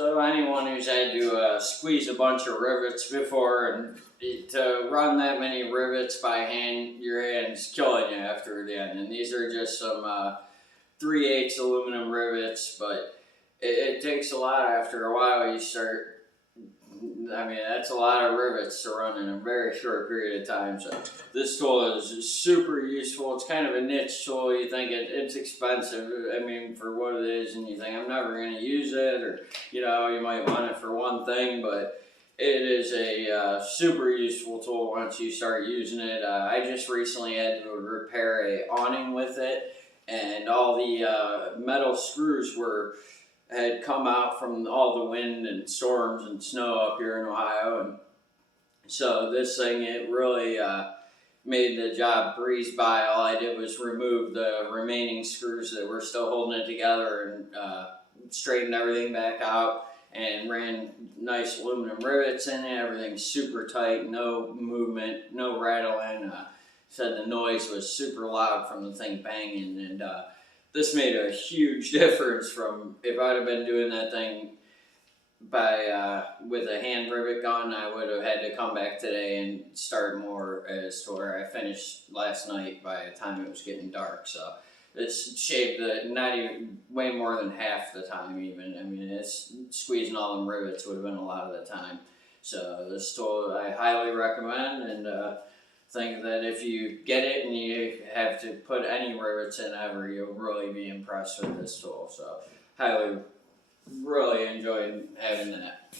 So anyone who's had to squeeze a bunch of rivets before, and to run that many rivets by hand, your hand's killing you after the end. And these are just some 3/8 aluminum rivets, but it takes a lot after a while. You start, I mean, that's a lot of rivets to run in a very short period of time. So this tool is super useful. It's kind of a niche tool. You think it's expensive, I mean, for what it is, and you think, I'm never going to use it, or, you know, you might want it for one thing, but it is a super useful tool once you start using it. I just recently had to repair a awning with it, and all the metal screws had come out from all the wind and storms and snow up here in Ohio, and so this thing, it really made the job breeze by. All I did was remove the remaining screws that were still holding it together, and straightened everything back out, and ran nice aluminum rivets in it. Everything's super tight, no movement, no rattling. Said the noise was super loud from the thing banging, and this made a huge difference from if I'd have been doing that thing by with a hand rivet gun. I would have had to come back today and start more, as to where I finished last night by the time it was getting dark. So this shaved not even way more than half the time even. I mean, it's squeezing all them rivets would have been a lot of the time. So this tool I highly recommend, and think that if you get it and you have to put any rivets in ever, you'll really be impressed with this tool. So highly, really enjoyed having that.